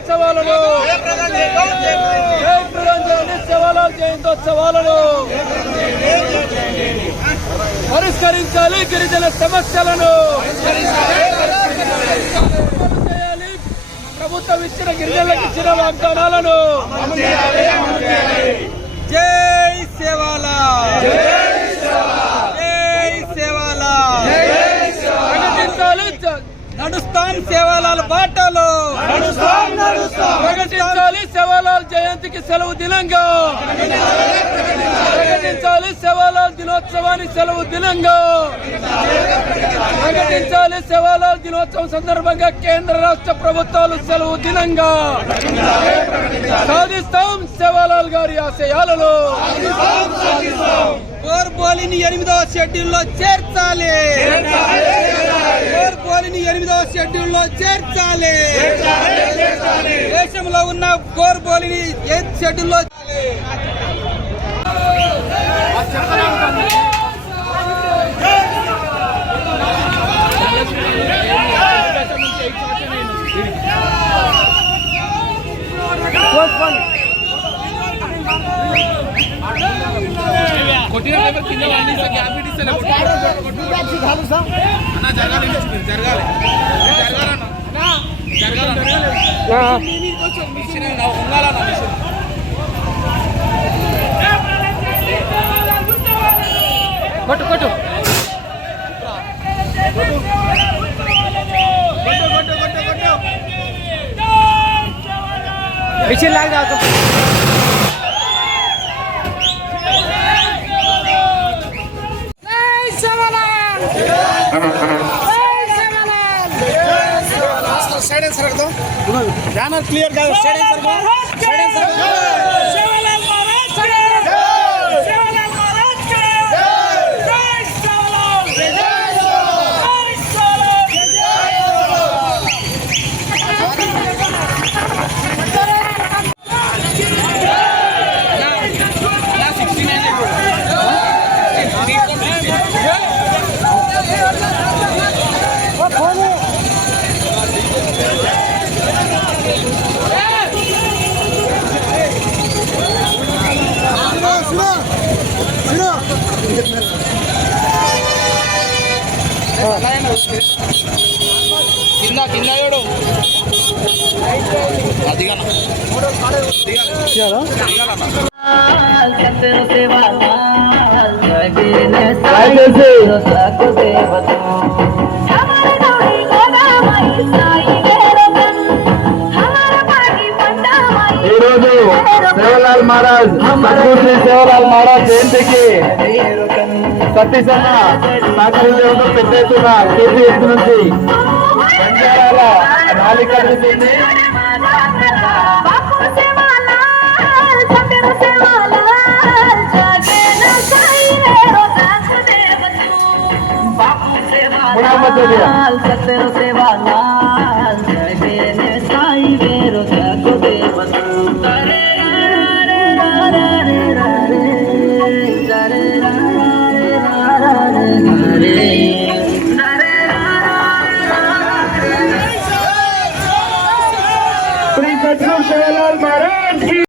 జయంతోత్సవాలను సేవాలాల్ జయంతోత్సవాలను పరిష్కరించాలి. గిరిజన సమస్యలను చేయాలి. ప్రభుత్వం ఇచ్చిన గిరిజనులకు ఇచ్చిన వాగ్దానాలను జై సేవాలాల్, జై సేవాలాల్. ప్రకటించాలి. నడుస్తాం సేవాలాల్ బాటలో, ప్రకటించాలి. సేవాలాల్ జయంతికి సెలవు దినంగా ప్రకటించాలి. సేవాలాల్ దినోత్సవాన్ని సెలవు దినంగా ప్రకటించాలి. సేవాలాల్ దినోత్సవం సందర్భంగా కేంద్ర రాష్ట్ర ప్రభుత్వాలు సెలవు దినంగా సాధిస్తాం సేవాలాల్ గారి ఆశయాలను. కోర్బోలిని 8వ షెడ్యూల్లో చేర్చాలి. కోర్బోలిని 8వ షెడ్యూల్లో చేర్చాలి. దేశంలో ఉన్న కోర్బోలిని 8వ షెడ్యూల్లో కింద జరగాలి జరగాలి కొట్టు కొట్టు మిషన్ లాగా बैनर क्लियर कर కింద కింద చూడు అదిగా ఈరోజు సేవలాల్ మహారాజ్ సద్గురు సేవలాల్ మహారాజ్ జయంతికి సతీసన్న సహకరించేందుకు పెద్ద ఎత్తున కేజీ ఎత్తు నుంచి బంజారాల ర్యాలీ కనిపిస్తుంది. మునామత్